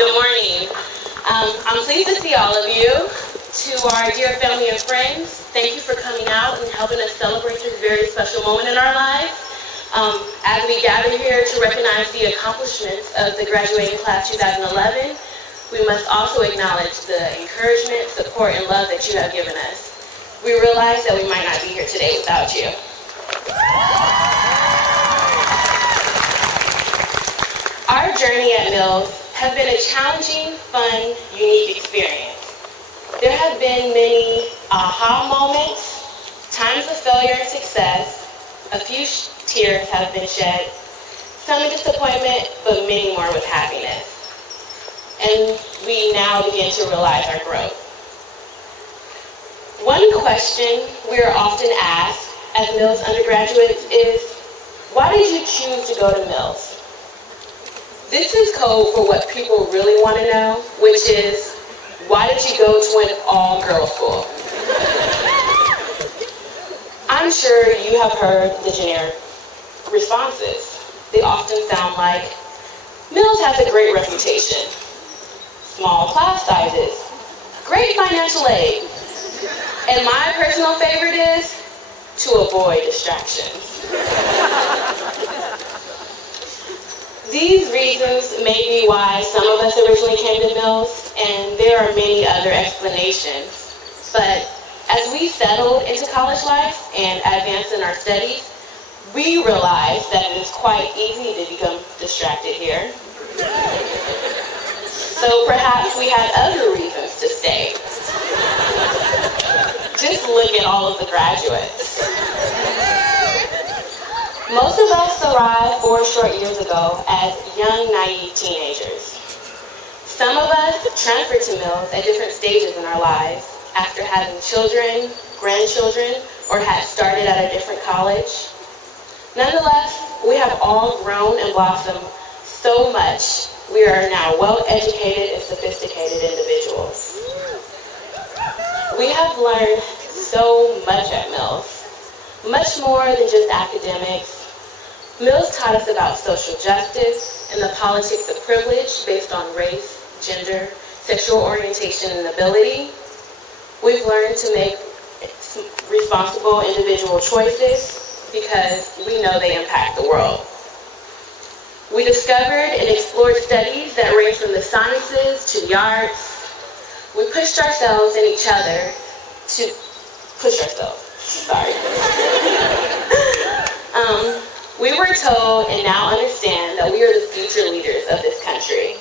Good morning. I'm pleased to see all of you. To our dear family and friends, thank you for coming out and helping us celebrate this very special moment in our lives. As we gather here to recognize the accomplishments of the graduating class 2011, we must also acknowledge the encouragement, support, and love that you have given us. We realize that we might not be here today without you. Our journey at Mills has been a challenging, fun, unique experience. There have been many aha moments, times of failure and success. A few tears have been shed, some in disappointment, but many more with happiness. And we now begin to realize our growth. One question we are often asked as Mills undergraduates is, why did you choose to go to Mills? This is code for what people really want to know, which is, why did you go to an all-girls school? I'm sure you have heard the generic responses. They often sound like, Mills has a great reputation, small class sizes, great financial aid, and my personal favorite is to avoid distractions. These reasons may be why some of us originally came to Mills, and there are many other explanations. But as we settled into college life and advanced in our studies, we realized that it is quite easy to become distracted here. So perhaps we had other reasons to stay. Just look at all of the graduates. Most of us arrived 4 short years ago as young, naive teenagers. Some of us transferred to Mills at different stages in our lives, after having children, grandchildren, or had started at a different college. Nonetheless, we have all grown and blossomed so much. We are now well-educated and sophisticated individuals. We have learned so much at Mills, much more than just academics. Mills taught us about social justice and the politics of privilege based on race, gender, sexual orientation, and ability. We've learned to make responsible individual choices because we know they impact the world. We discovered and explored studies that range from the sciences to the arts. We pushed ourselves and each other to push ourselves. Sorry. We were told and now understand that we are the future leaders of this country.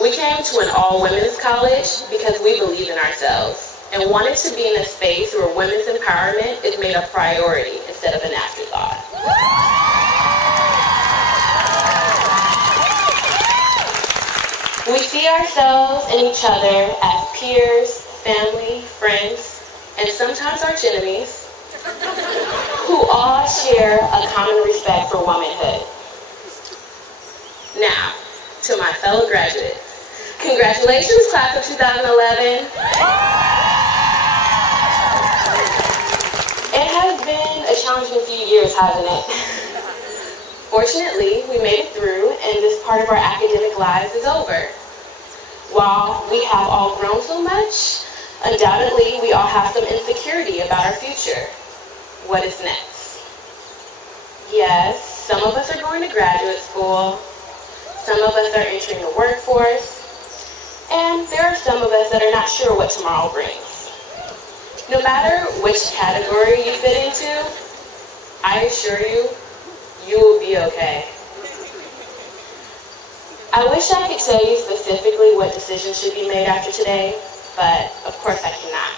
We came to an all-women's college because we believe in ourselves and wanted to be in a space where women's empowerment is made a priority instead of an afterthought. We see ourselves and each other as peers, family, friends, and sometimes arch enemies, who all share a common respect for womanhood. Now, to my fellow graduates, congratulations, class of 2011. It has been a challenging few years, hasn't it? Fortunately, we made it through, and this part of our academic lives is over. While we have all grown so much, undoubtedly we all have some insecurity about our future. What is next? Yes, some of us are going to graduate school, some of us are entering the workforce, and there are some of us that are not sure what tomorrow brings. No matter which category you fit into, I assure you, you will be okay. I wish I could tell you specifically what decisions should be made after today, but of course I cannot.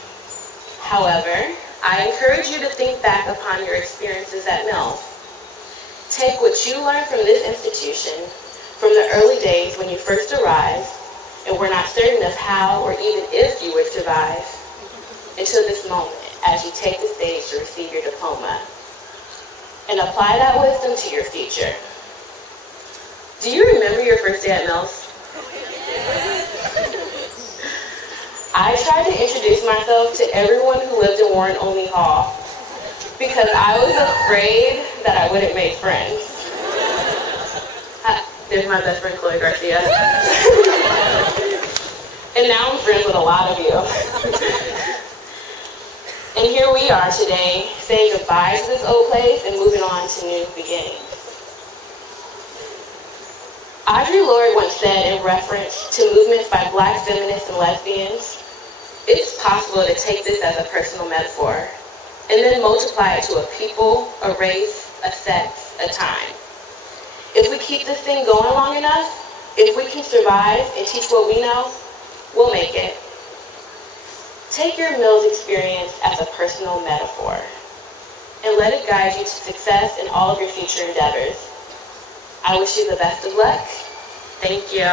However, I encourage you to think back upon your experiences at Mills. Take what you learned from this institution, from the early days when you first arrived, and were not certain of how or even if you would survive, until this moment as you take the stage to receive your diploma, and apply that wisdom to your future. Do you remember your first day at Mills? I tried to introduce myself to everyone who lived in Warren-Only Hall because I was afraid that I wouldn't make friends. There's my best friend, Chloe Garcia. And now I'm friends with a lot of you. And here we are today, saying goodbye to this old place and moving on to new beginnings. Audre Lorde once said in reference to movements by Black feminists and lesbians, it's possible to take this as a personal metaphor and then multiply it to a people, a race, a sex, a time. If we keep this thing going long enough, if we can survive and teach what we know, we'll make it. Take your Mills experience as a personal metaphor and let it guide you to success in all of your future endeavors. I wish you the best of luck. Thank you.